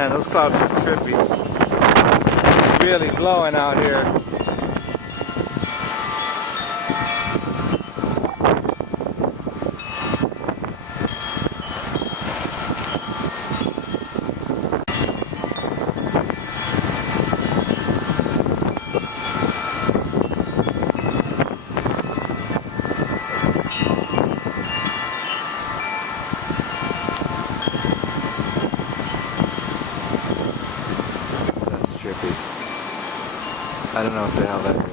Man, those clouds are trippy. It's really blowing out here. I don't know what the hell that is.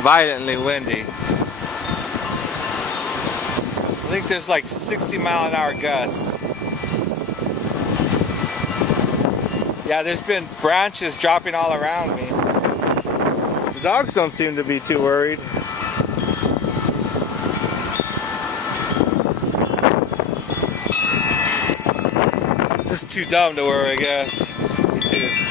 Violently windy. I think there's like 60-mile-an-hour gusts. Yeah, there's been branches dropping all around me. The dogs don't seem to be too worried. Just too dumb to worry, I guess. Me too.